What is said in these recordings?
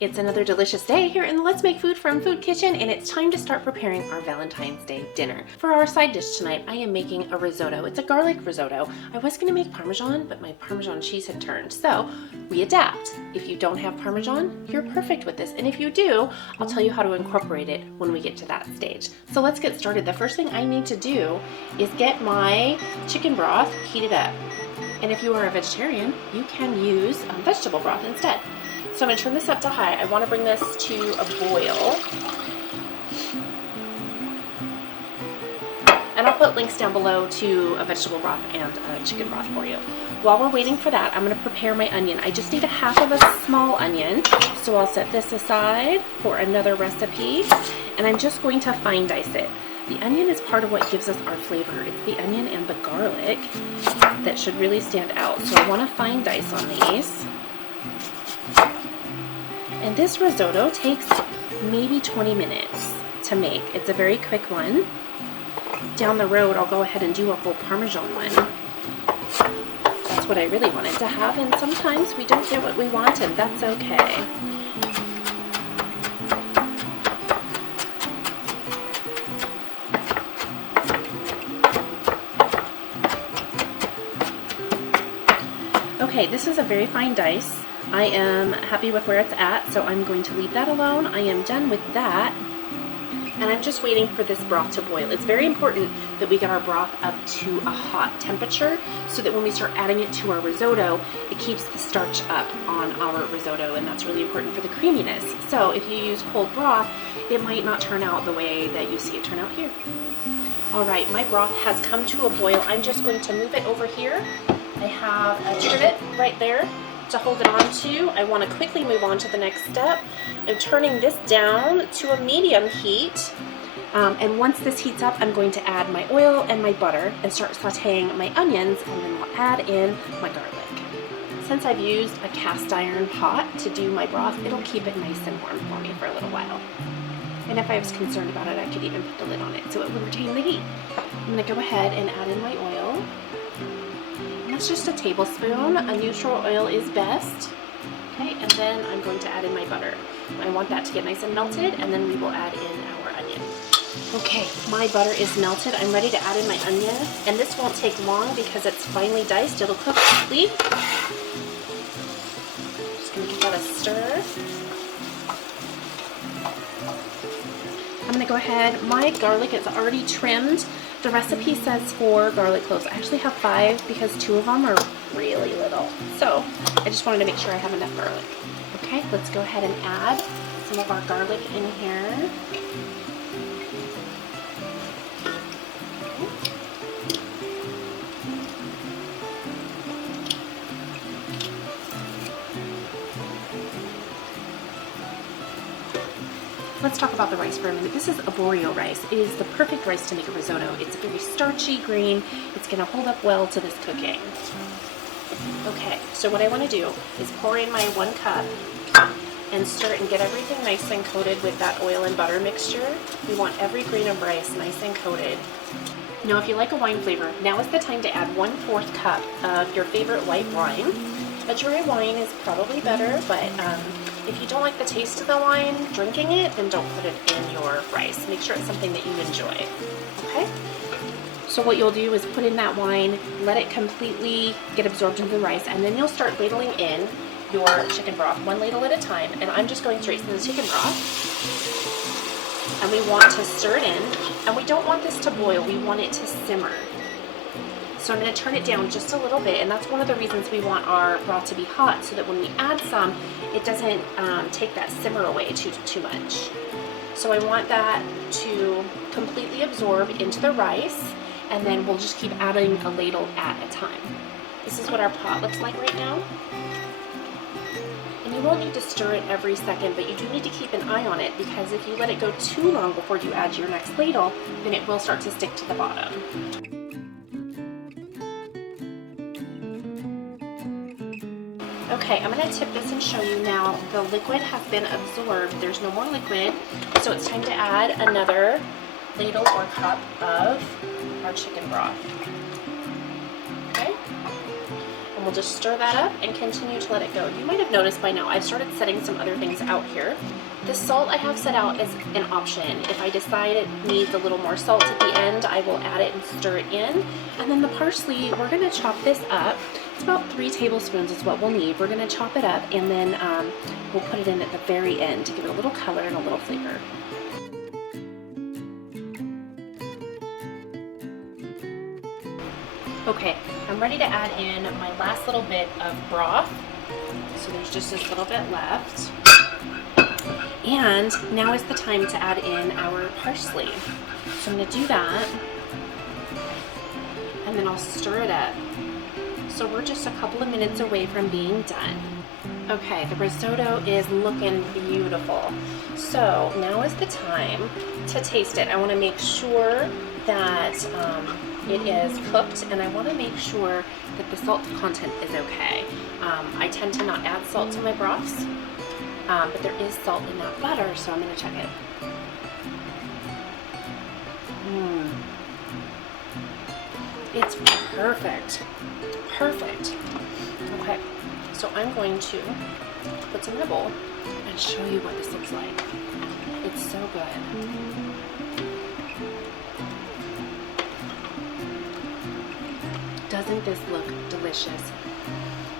It's another delicious day here in the Let's Make Food from Food Kitchen, and it's time to start preparing our Valentine's Day dinner. For our side dish tonight, I am making a risotto. It's a garlic risotto. I was going to make Parmesan, but my Parmesan cheese had turned, so we adapt. If you don't have Parmesan, you're perfect with this, and if you do, I'll tell you how to incorporate it when we get to that stage. So let's get started. The first thing I need to do is get my chicken broth heated up. And if you are a vegetarian, you can use vegetable broth instead. So I'm going to turn this up to high. I want to bring this to a boil. And I'll put links down below to a vegetable broth and a chicken broth for you. While we're waiting for that, I'm going to prepare my onion. I just need a half of a small onion, so I'll set this aside for another recipe. And I'm just going to fine dice it. The onion is part of what gives us our flavor. It's the onion and the garlic that should really stand out. So I want to fine dice on these. And this risotto takes maybe 20 minutes to make. It's a very quick one. Down the road, I'll go ahead and do a full Parmesan one. That's what I really wanted to have, and sometimes we don't get what we want, and that's okay. Okay, this is a very fine dice. I am happy with where it's at, so I'm going to leave that alone. I am done with that, and I'm just waiting for this broth to boil. It's very important that we get our broth up to a hot temperature so that when we start adding it to our risotto, it keeps the starch up on our risotto, and that's really important for the creaminess. So if you use cold broth, it might not turn out the way that you see it turn out here. All right, my broth has come to a boil. I'm just going to move it over here. I have a trivet right there to hold it on to. I want to quickly move on to the next step. I'm turning this down to a medium heat. And once this heats up, I'm going to add my oil and my butter and start sauteing my onions, and then we'll add in my garlic. Since I've used a cast iron pot to do my broth, it'll keep it nice and warm for me for a little while. And if I was concerned about it, I could even put the lid on it so it would retain the heat. I'm going to go ahead and add in my oil. It's just a tablespoon. A neutral oil is best. Okay, and then I'm going to add in my butter. I want that to get nice and melted, and then we will add in our onion. Okay, my butter is melted. I'm ready to add in my onion, and this won't take long because it's finely diced. It'll cook quickly. Just gonna give that a stir. I'm gonna go ahead. My garlic is already trimmed. The recipe says 4 garlic cloves. I actually have 5 because 2 of them are really little. So I just wanted to make sure I have enough garlic. Okay, let's go ahead and add some of our garlic in here. Let's talk about the rice for a minute. This is arborio rice. It is the perfect rice to make a risotto. It's very starchy, green. It's going to hold up well to this cooking. Okay, so what I want to do is pour in my 1 cup and stir it and get everything nice and coated with that oil and butter mixture. We want every grain of rice nice and coated. Now, if you like a wine flavor, now is the time to add 1/4 cup of your favorite white wine. A dry wine is probably better, but if you don't like the taste of the wine, drinking it, then don't put it in your rice. Make sure it's something that you enjoy, okay? So what you'll do is put in that wine, let it completely get absorbed into the rice, and then you'll start ladling in your chicken broth, 1 ladle at a time, and I'm just going straight to the chicken broth. And we want to stir it in, and we don't want this to boil, we want it to simmer. So I'm going to turn it down just a little bit, and that's one of the reasons we want our broth to be hot, so that when we add some, it doesn't take that simmer away too much. So I want that to completely absorb into the rice, and then we'll just keep adding a ladle at a time. This is what our pot looks like right now. And you won't need to stir it every second, but you do need to keep an eye on it, because if you let it go too long before you add your next ladle, then it will start to stick to the bottom. Okay, I'm going to tip this and show you now. The liquid has been absorbed. There's no more liquid, so it's time to add another ladle or cup of our chicken broth. Okay? And we'll just stir that up and continue to let it go. You might have noticed by now I've started setting some other things out here. The salt I have set out is an option. If I decide it needs a little more salt at the end, I will add it and stir it in. And then the parsley, we're gonna chop this up. It's about 3 tablespoons is what we'll need. We're gonna chop it up and then we'll put it in at the very end to give it a little color and a little flavor. Okay, I'm ready to add in my last little bit of broth. So there's just this little bit left. And now is the time to add in our parsley. So I'm gonna do that, and then I'll stir it up. So we're just a couple of minutes away from being done. Okay, the risotto is looking beautiful. So now is the time to taste it. I wanna make sure that it is cooked, and I want to make sure that the salt content is okay. I tend to not add salt to my broths, but there is salt in that butter, so I'm going to check it. It's perfect. Perfect. Okay, so I'm going to put some in a bowl and show you what this looks like. It's so good. Doesn't this look delicious?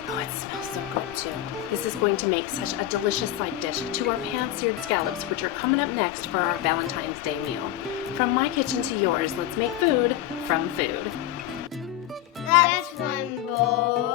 Oh, it smells so good too. This is going to make such a delicious side dish to our pan-seared scallops, which are coming up next for our Valentine's Day meal. From my kitchen to yours, let's make food from food. That's one bowl.